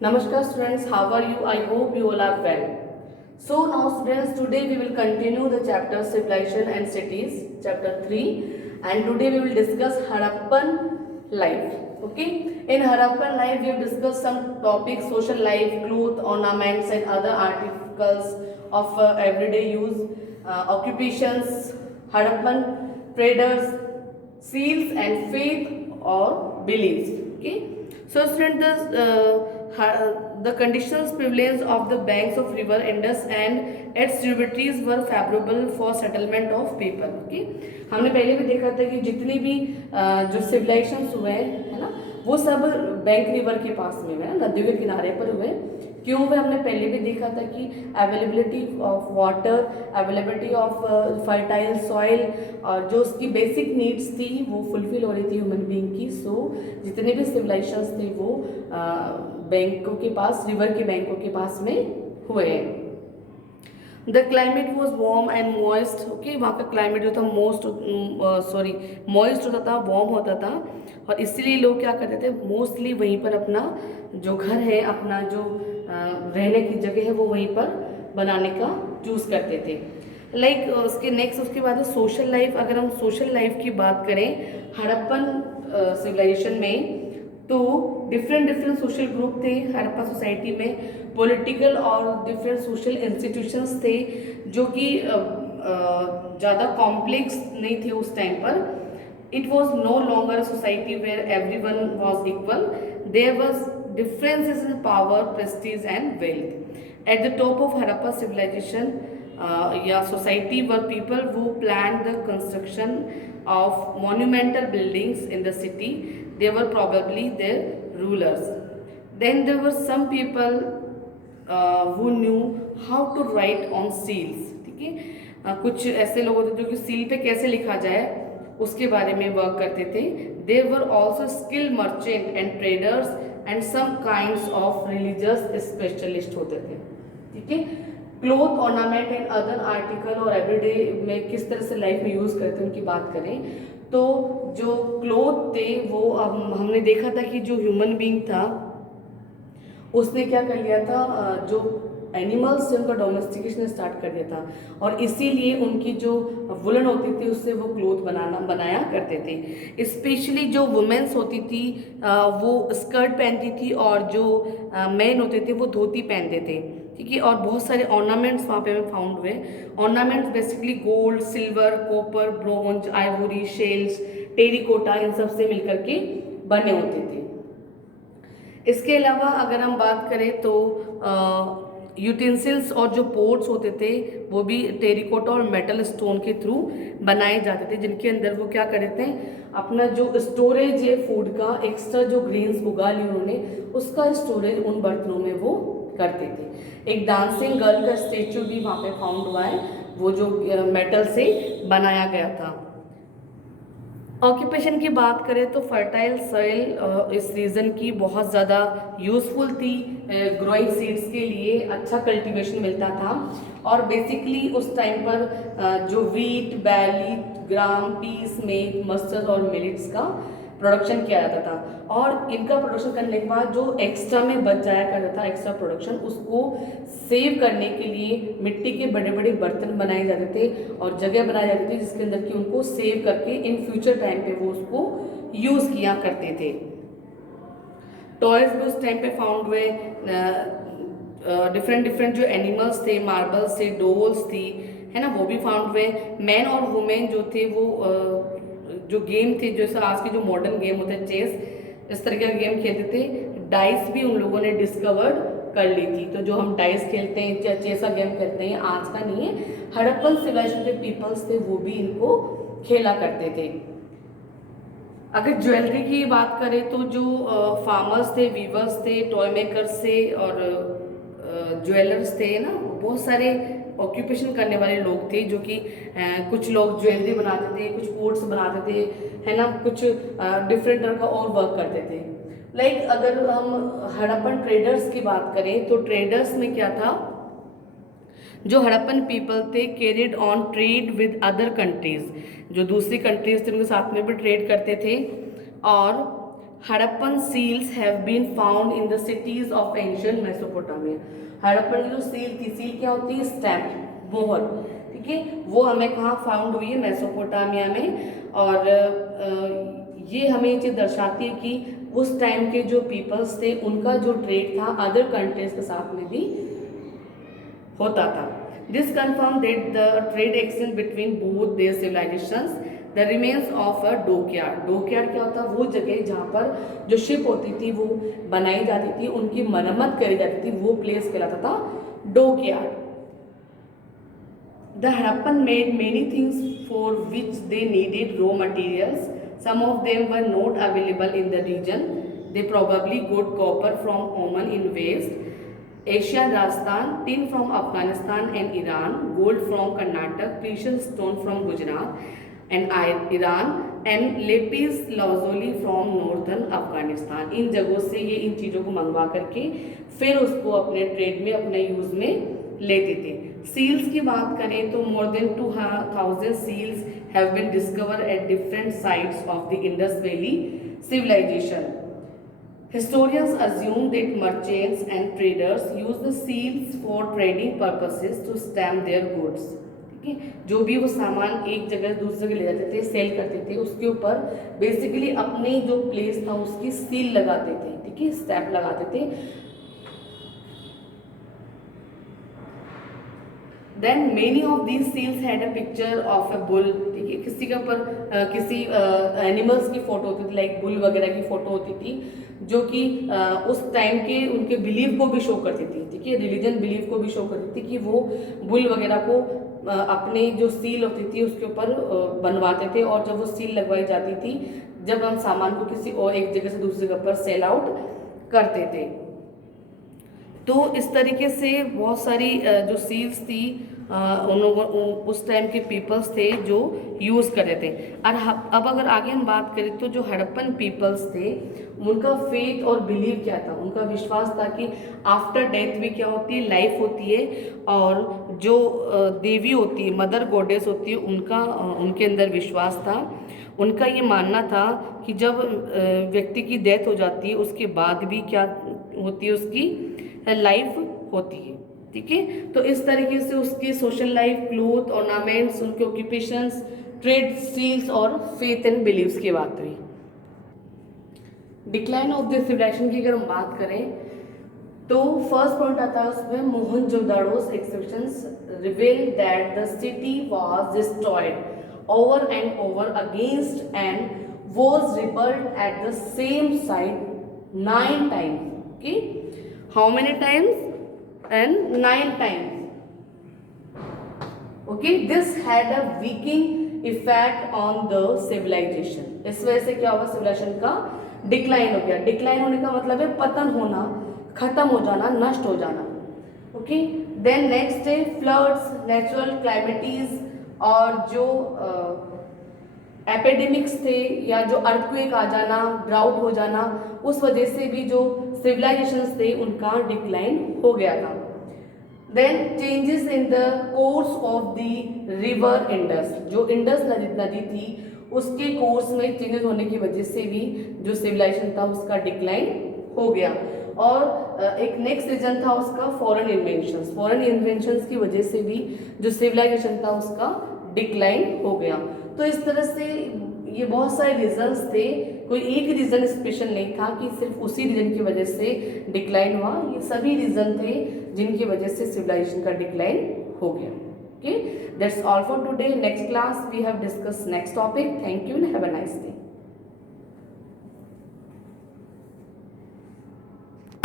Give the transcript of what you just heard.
Namaskar students, how are you? I hope you all are well. So now students, today we will continue the chapter Civilization and Cities, chapter 3, and today we will discuss Harappan life. Okay, in Harappan life we have discussed some topics: social life, cloth, ornaments and other articles of everyday use, occupations, Harappan traders, seals and faith or beliefs. Okay, so student, the conditions prevalence of the banks of river Indus and its tributaries were favorable for settlement of people. Okay, हमने पहले भी देखा था कि जितनी भी जो civilisations हुए हैं, है ना, वो सब बैंक रिवर के पास में हुए हैं, नदियों के किनारे पर हुए। क्यों हुए हमने पहले भी देखा था कि availability of water, availability of fertile soil और जो उसकी बेसिक नीड्स थी वो फुलफिल हो रही थी ह्यूमन बीइंग की। सो जितने भी सिविलाइजेशंस थे वो बैंकों के पास, रिवर के बैंकों के पास में हुए हैं। The climate was warm and moist. Okay, वहाँ का क्लाइमेट जो था मॉइस्ट होता था, वार्म होता था, और इसीलिए लोग क्या करते थे, मोस्टली वहीं पर अपना जो घर है, अपना जो रहने की जगह है, वो वहीं पर बनाने का चूज़ करते थे। उसके बाद सोशल लाइफ। अगर हम सोशल लाइफ की बात करें हड़प्पन सिविलाइजेशन में, तो डिफरेंट डिफरेंट सोशल ग्रुप थे हड़प्पा सोसाइटी में। पॉलिटिकल और डिफरेंट सोशल इंस्टीट्यूशंस थे जो कि ज़्यादा कॉम्प्लेक्स नहीं थे उस टाइम पर। It was no longer society where everyone was equal. There was differences in power, prestige and wealth. At the top of Harappa civilization, society were people who planned the construction of monumental buildings in the city. They were probably their rulers. Then there were some people who knew how to write on seals. ठीक है, कुछ ऐसे लोग होते जो कि seal पे कैसे लिखा जाए उसके बारे में वर्क करते थे। There were also skilled merchant and traders and some kinds of religious specialist होते थे। ठीक है, cloth, ornament and other article और एवरीडे में किस तरह से लाइफ में यूज़ करते हैं उनकी बात करें तो जो क्लोथ थे वो हमने देखा था कि जो ह्यूमन बीइंग था उसने क्या कर लिया था, जो एनिमल्स से उनका डोमेस्टिकेशन स्टार्ट कर दिया था, और इसीलिए उनकी जो वुलन होती थी उससे वो क्लोथ बनाया करते थे। स्पेशली जो वुमेन्स होती थी वो स्कर्ट पहनती थी, और जो मेन होते थे वो धोती पहनते थे। ठीक है, और बहुत सारे ऑर्नामेंट्स वहाँ पे हमें फाउंड हुए। Ornaments basically gold, silver, copper, bronze, ivory, shells, terracotta, इन सब से मिलकर के बने होते थे। इसके अलावा अगर हम बात करें तो यूटेंसिल्स और जो पोर्ट्स होते थे वो भी टेरिकोटा और मेटल स्टोन के थ्रू बनाए जाते थे, जिनके अंदर वो क्या करते हैं, अपना जो स्टोरेज है फूड का, एक्स्ट्रा जो ग्रेन्स उगा लिए उन्होंने, उसका स्टोरेज उन बर्तनों में वो करते थे। एक डांसिंग गर्ल का स्टेचू भी वहाँ पे फाउंड हुआ है, वो जो मेटल से बनाया गया था। ऑक्यूपेशन की बात करें तो फर्टाइल सॉइल इस रीजन की बहुत ज़्यादा यूज़फुल थी ग्रोइंग सीड्स के लिए, अच्छा कल्टीवेशन मिलता था। और बेसिकली उस टाइम पर जो वीट, बैली, ग्राम, पीस, मेक, मस्टर्ड और मिलेट्स का प्रोडक्शन किया जाता था, और इनका प्रोडक्शन करने के बाद जो एक्स्ट्रा में बच जाया करता था एक्स्ट्रा प्रोडक्शन, उसको सेव करने के लिए मिट्टी के बड़े बड़े बर्तन बनाए जाते थे और जगह बनाई जाती थी जिसके अंदर कि उनको सेव करके इन फ्यूचर टाइम पे वो उसको यूज़ किया करते थे। टॉयज भी उस टाइम पे फाउंड हुए, डिफरेंट डिफरेंट जो एनिमल्स थे, मार्बल्स थे, डोल्स थी, है ना, वो भी फाउंड हुए। मैन और वुमेन जो थे वो जो गेम थे, जैसे आज के जो मॉडर्न गेम होते हैं चेस, इस तरह का गेम खेलते थे। डाइस भी उन लोगों ने डिस्कवर्ड कर ली थी। तो जो हम डाइस खेलते हैं, चेस का गेम खेलते हैं, आज का नहीं है, हड़प्पन सिविलाइजेशन के पीपल्स थे वो भी इनको खेला करते थे। अगर ज्वेलरी की बात करें तो जो फार्मर्स थे, वीवर्स थे, टॉय मेकर्स थे और ज्वेलर्स थे ना, बहुत सारे ऑक्यूपेशन करने वाले लोग थे, जो कि कुछ लोग ज्वेलरी बनाते थे, कुछ पोर्ट्स बनाते थे, है ना, कुछ डिफरेंट तरह का और वर्क करते थे। अगर हम हड़प्पन ट्रेडर्स की बात करें तो ट्रेडर्स में क्या था, जो हड़प्पन पीपल थे carried on trade with other countries, जो दूसरी कंट्रीज थे उनके साथ में भी ट्रेड करते थे। और Harappan seals have been found in the cities of ancient Mesopotamia. Harappan की जो सील थी, सील क्या होती है? स्टैम्प, मोहर, ठीक है, वो हमें कहाँ फाउंड हुई है? मेसोपोटामिया में। और ये हमें ये चीज़ दर्शाती है कि उस टाइम के जो पीपल्स थे उनका जो ट्रेड था अदर कंट्रीज के साथ में भी होता था। This confirm that the trade exchange between both their civilisations the remains of a dockyard. Dockyard क्या होता है? वो जगह जहाँ पर जो शिप होती थी वो बनाई जाती थी, उनकी मरम्मत करी जाती थी, वो प्लेस कहलाता था dockyard. The Harappan made many things for which they needed raw materials. Some of them were not available in the region. They probably got copper from Oman in West Asia and Rajasthan, tin from Afghanistan and Iran, gold from Karnataka, precious stone from Gujarat and Iran, and lapis lazuli from northern Afghanistan. इन जगहों से ये इन चीज़ों को मंगवा करके फिर उसको अपने ट्रेड में, अपने यूज़ में लेते थे। सील्स की बात करें तो more than 2000 seals have been discover at different sites of the Indus valley civilisation. Historians assume that merchants and traders use the seals for trading purposes to stamp their goods। ठीक है, जो भी वो सामान एक जगह से दूसरी जगह ले जाते थे, सेल करते थे, उसके ऊपर बेसिकली अपने जो प्लेस था उसकी सील लगाते थे, ठीक है, स्टैम्प लगाते थे। Then many of these seals had a picture of a bull, ठीक है, किसी के ऊपर किसी एनिमल्स की फोटो होती थी, लाइक बुल वगैरह की फोटो होती थी, जो कि उस टाइम के उनके बिलीव को भी शो करती थी, ठीक है, रिलीजन बिलीव को भी शो करती थी कि वो बुल वगैरह को अपने जो सील होती थी उसके ऊपर बनवाते थे, और जब वो सील लगवाई जाती थी, जब हम सामान को किसी और एक जगह से दूसरी जगह पर सेल आउट करते थे। तो इस तरीके से बहुत सारी जो सील्स थी उन लोगों उस टाइम के पीपल्स थे जो यूज़ कर रहे थे। और अब अगर आगे हम बात करें तो जो हड़प्पन पीपल्स थे उनका फेथ और बिलीव क्या था? उनका विश्वास था कि आफ्टर डेथ भी क्या होती है? लाइफ होती है, और जो देवी होती है, मदर गॉडेस होती है, उनका उनके अंदर विश्वास था। उनका ये मानना था कि जब व्यक्ति की डेथ हो जाती है उसके बाद भी क्या होती है? उसकी लाइफ होती है, ठीक है। तो इस तरीके से उसकी सोशल लाइफ, क्लोथ, ऑर्नामेंट्स, उनके ऑक्यूपेशंस, ट्रेड, स्टील्स और फेथ एंड बिलीव्स की बात हुई। डिक्लाइन ऑफ द सिविलाइजेशन की अगर हम बात करें तो फर्स्ट पॉइंट आता है उसमें Mohenjodaro's excavations reveal that the city was destroyed over and over against and was rebuilt at the same site 9 times, okay? How many times? And 9 times. Okay, this had a weakening effect on the civilization. इस वजह से क्या होगा? Civilisation का decline हो गया। Decline होने का मतलब है पतन होना, खत्म हो जाना, नष्ट हो जाना। ओके, देन नेक्स्ट है फ्लड्स, नेचुरल क्लाइमेटीज, और जो एपिडेमिक्स थे या जो अर्थक्वेक आ जाना, ड्राउट हो जाना, उस वजह से भी जो सिविलाइजेशंस थे उनका डिक्लाइन हो गया था। Then changes in the course of the river Indus, जो इंडस नदी थी उसके कोर्स में चेंजेस होने की वजह से भी जो सिविलाइजेशन था उसका डिक्लाइन हो गया। और एक नेक्स्ट रीजन था उसका फॉरेन इन्वेंशंस। फॉरेन इन्वेंशंस की वजह से भी जो सिविलाइजेशन था उसका डिक्लाइन हो गया। तो इस तरह से ये बहुत सारे रीजंस थे, कोई एक रीजन स्पेशल नहीं था कि सिर्फ उसी रीजन की वजह से डिक्लाइन हुआ। ये सभी रीजन थे जिनकी वजह से सिविलाइजेशन का डिक्लाइन हो गया। Okay, that's all for today. Next class we have discuss next topic. Thank you and have a nice day.